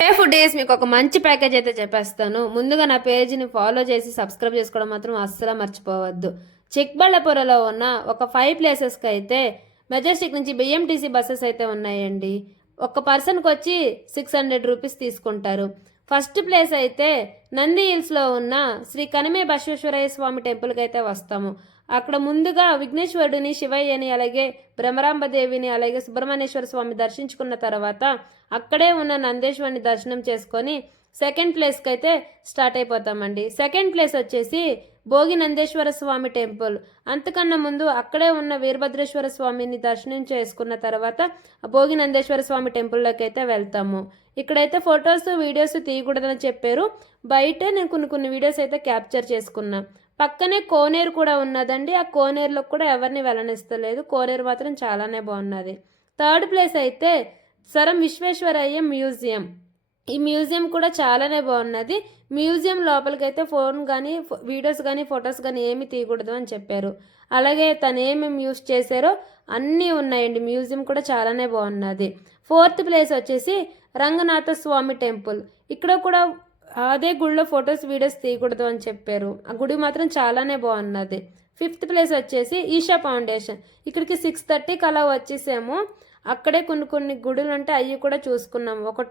Food days మీకు ఒక మంచి ప్యాకేజ్ అయితే చెప్పేస్తాను. ముందుగా నా పేజీని ఫాలో చేసి సబ్స్క్రైబ్ చేసుకోవడం మాత్రం అస్సలు మర్చిపోవద్దు. చిక్బళ్ళాపురంలో ఉన్న ఒక 5 ప్లేసెస్కి అయితే మెజెస్టిక్ నుంచి బిఎంటీసీ బస్సెస్ అయితే ఉన్నాయండి. ఒక పర్సన్కి వచ్చి 600 రూపీస్ తీసుకుంటారు. ఫస్ట్ ప్లేస్ అయితే నంది హిల్స్లో ఉన్న శ్రీ కనిమే బసవేశ్వరయ్య స్వామి టెంపుల్కి అయితే వస్తాము. అక్కడ ముందుగా విఘ్నేశ్వరుడిని, శివయ్యని, అలాగే భ్రమరాంబదేవిని, అలాగే సుబ్రహ్మణ్యేశ్వర స్వామి దర్శించుకున్న తర్వాత అక్కడే ఉన్న నందేశ్వరిని దర్శనం చేసుకొని సెకండ్ ప్లేస్కి అయితే స్టార్ట్ అయిపోతామండి. సెకండ్ ప్లేస్ వచ్చేసి భోగి నందేశ్వర స్వామి టెంపుల్. అంతకన్నా ముందు అక్కడే ఉన్న వీరభద్రేశ్వర స్వామిని దర్శనం చేసుకున్న తర్వాత భోగి నందేశ్వర స్వామి టెంపుల్లోకి అయితే వెళ్తాము. ఇక్కడైతే ఫొటోస్ వీడియోస్ తీయకూడదని చెప్పారు. బయటే నేను కొన్ని వీడియోస్ అయితే క్యాప్చర్ చేసుకున్నా. పక్కనే కోనేరు కూడా ఉన్నదండి. ఆ కోనేరులో కూడా ఎవరిని వెళ్ళనిస్తలేదు. కోనేరు మాత్రం చాలానే బాగున్నది. థర్డ్ ప్లేస్ అయితే సరం విశ్వేశ్వరయ్య మ్యూజియం. ఈ మ్యూజియం కూడా చాలానే బాగున్నది. మ్యూజియం లోపలికైతే ఫోన్ కానీ వీడియోస్ కానీ ఫొటోస్ కానీ ఏమి తీయకూడదు అని చెప్పారు. అలాగే తను ఏమేమి యూస్ చేశారో అన్నీ ఉన్నాయండి. మ్యూజియం కూడా చాలానే బాగున్నది. ఫోర్త్ ప్లేస్ వచ్చేసి రంగనాథ స్వామి టెంపుల్. ఇక్కడ కూడా అదే గుడిలో ఫొటోస్ వీడియోస్ తీయకూడదు అని చెప్పారు. ఆ గుడి మాత్రం చాలానే బాగున్నది. ఫిఫ్త్ ప్లేస్ వచ్చేసి ఈషా ఫౌండేషన్. ఇక్కడికి 6:30కి అలా వచ్చేసాము. అక్కడే కొన్ని గుడులు ఉంటే అవి కూడా చూసుకున్నాము. ఒక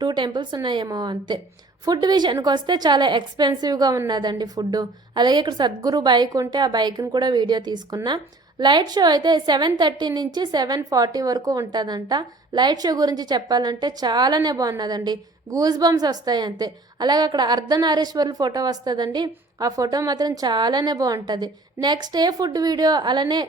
టూ టెంపుల్స్ ఉన్నాయేమో అంతే. ఫుడ్ విషయానికి వస్తే చాలా ఎక్స్పెన్సివ్గా ఉన్నదండి ఫుడ్. అలాగే ఇక్కడ సద్గురు బైక్ ఉంటే ఆ బైక్ని కూడా వీడియో తీసుకున్నా. లైట్ షో అయితే 7:30 నుంచి 7:40 వరకు ఉంటుందంట. లైట్ షో గురించి చెప్పాలంటే చాలానే బాగున్నదండి. గూస్ బంప్స్ వస్తాయి అంతే. అలాగే అక్కడ అర్ధనారీశ్వరుల ఫోటో వస్తుందండి. ఆ ఫోటో మాత్రం చాలానే బాగుంటుంది. నెక్స్ట్ ఏ ఫుడ్ వీడియో అలానే